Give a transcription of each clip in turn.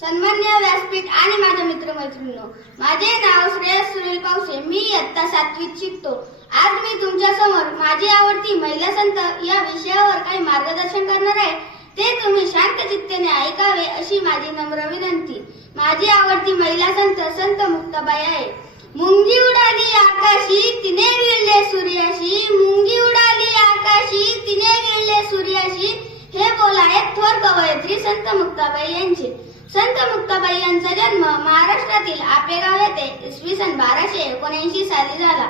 सन्मान्य व्यासपीठ आणि माझ्या मित्रमैत्रिणींनो माझे नाव श्रेयस सुनील पावसे मी इयत्ता सातवीत शिकतो. आज मी तुमच्यासमोर माझी आवडती महिला संत या विषयावर काही मार्गदर्शन करणार आहे. ते तुम्ही शांत चित्तेने ऐकावे अशी माझी नम्र विनंती. माझी आवडती महिला संत संत मुक्ताबाई आहे. मुंगी उडाली आकाशी तिने गिळले सूर्याशी. मुंगी उडाली आकाशी तिने गिळले सूर्याशी. हे बोल आहेत थोर कवयत्री संत मुक्ताबाई यांचे. संत मुक्ताबाई यांचा जन्म महाराष्ट्रातील आपेगाव येथे इसवी सन बाराशे एकोणऐंशी साली झाला.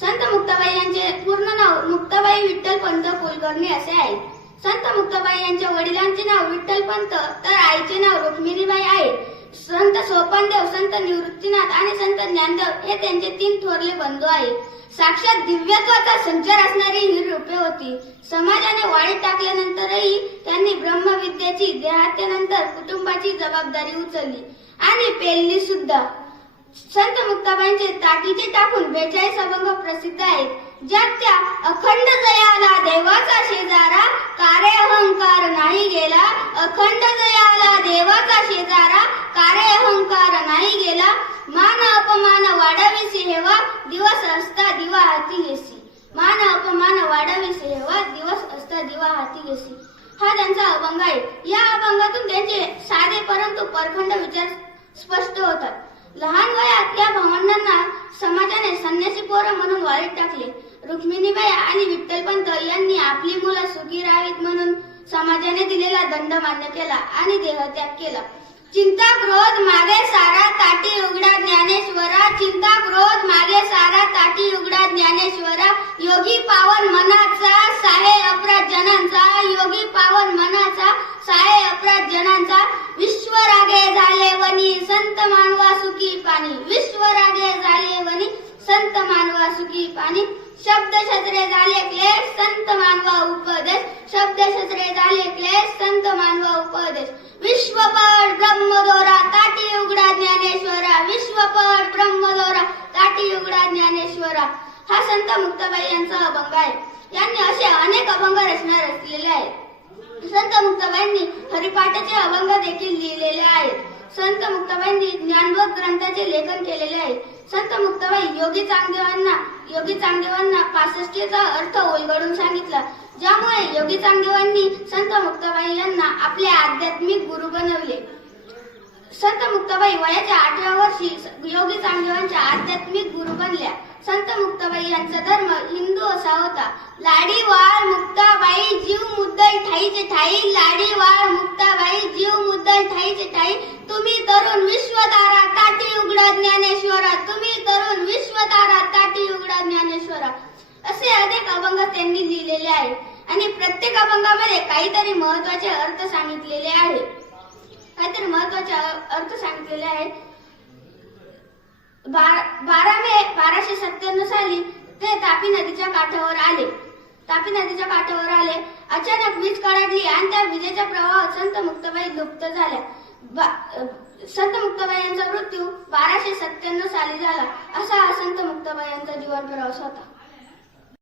संत मुक्ताबाई यांचे पूर्ण नाव मुक्ताबाई विठ्ठल पंत कुलकर्णी असे आहे. संत मुक्ताबाई यांच्या वडिलांचे नाव विठ्ठल पंत तर आईचे नाव रुक्मिणीबाई आहे. संत सोपानदेव संत निवृत्तीनाथ आणि संत ज्ञानदेव हे त्यांचे तीन थोरले बंधू आहेत. साक्षात दिव्यत्वाचा संचार असणारी ही रूपे होती. समाजाने वाळीत टाकल्यानंतरही त्यांनी ब्रह्मविद्येची देहात्यानंतर कुटुंबाची जबाबदारी उचलली. आणि पेलली सुद्धा. संत मुक्ताबाईंचे ताटीचे टाकून बेचाळीस अभंग प्रसिद्ध आहेत. ज्यात त्या अखंड जयाला देवाचा शेजारा कारे अहंकार नाही गेला. अखंड जयाला देवाचा शेजारा नाही गेला मान अपमान वाढावीसी हेवा दिवस असता दिवा हाती घेसी. मान अपमान वाढावीसी हेवा दिवस असता दिवा हाती घेसी. हा त्यांचा अभंग आहे. या अभंगातून त्यांचे साधे परंतु परखंड विचार स्पष्ट होतात. लहान वयात या भावंडांना समाजाने संन्यासी पोरं म्हणून वाळीत टाकले. रुक्मिणीबाई आणि विठ्ठलपंत यांनी आपली मुलं सुखी राहावीत म्हणून समाजाने दिलेला दंड मान्य केला आणि देहत्याग केला. चिंता क्रोध मागे सारा ताटी उघडा ज्ञानेश्वरा चिंता क्रोध मागे सारा ताटी उघडा ज्ञानेश्वरा योगी पावन मनाचा साहे अपराध जनांचा योगी पावन मनाचा साहे अपराध जनांचा विश्वरागे झाले वनी संत मानवा सुखी पाणी विश्वरागे झाले वनी संत मानवा सुखी पाणी. शब्द शस्त्रे झाले क्लेश संत मानवा उपदेश. शब्द शस्त्रे झाले क्लेश संत मानवा उपदेश. विश्वपट ब्रह्मदोरा ताटी उघडा ज्ञानेश्वरा. विश्वपट ब्रह्मदोरा ताटी उघडा ज्ञानेश्वरा. हा संत मुक्ताबाई यांचा अभंग आहे. यांनी असे अनेक अभंग रचना रचलेले आहेत. संत मुक्ताबाईंनी हरिपाठाचे अभंग देखील लिहिलेले आहेत. संत मुक्ताबाईंनी ज्ञानबोध ग्रंथाचे लेखन केलेले आहे. संत मुक्ताबाई योगी चांगदेवांना योगी चांगदेवांना पासष्टीचा अर्थ ओलगडून सांगितला. ज्यामुळे योगी चांगदेवांनी संत मुक्ताबाई यांना आपले आध्यात्मिक गुरु बनवले. संत मुक्ताबाई वयाच्या आठव्या वर्षी योगी चांगदेवांच्या आध्यात्मिक गुरु बनल्या. संत मुक्ताबाई यांचा धर्म हिंदू असा होता. लाडी वार मुक्ताबाई जीव मुद्दल ठाईचे ठाई लाडी वार जीव ठाईचे ठाई तुम्ही तरुण विश्वतारा ताटी उघडा ज्ञानेश्वरा. तुम्ही तरुण विश्वतारा ताटी उघडा ज्ञानेश्वरा. असे अनेक अभंग त्यांनी लिहिलेले आहेत. आणि प्रत्येक अभंगामध्ये काहीतरी महत्त्वाचे अर्थ सांगितलेले आहे. काहीतरी महत्त्वाचे अर्थ सांगितलेले आहेत. बारा बारा मे बाराशे सत्त्याण्णव साली ते तापी नदीच्या काठावर आले. तापी नदीच्या काठावर आले. अचानक वीज कडाडली आणि त्या विजेच्या प्रवाहात संत मुक्ताबाई लुप्त झाल्या. बा- संत मुक्ताबाई यांचा मृत्यू बाराशे सत्त्याण्णव साली झाला. असा हा संत मुक्ताबाई यांचा जीवन प्रवास होता.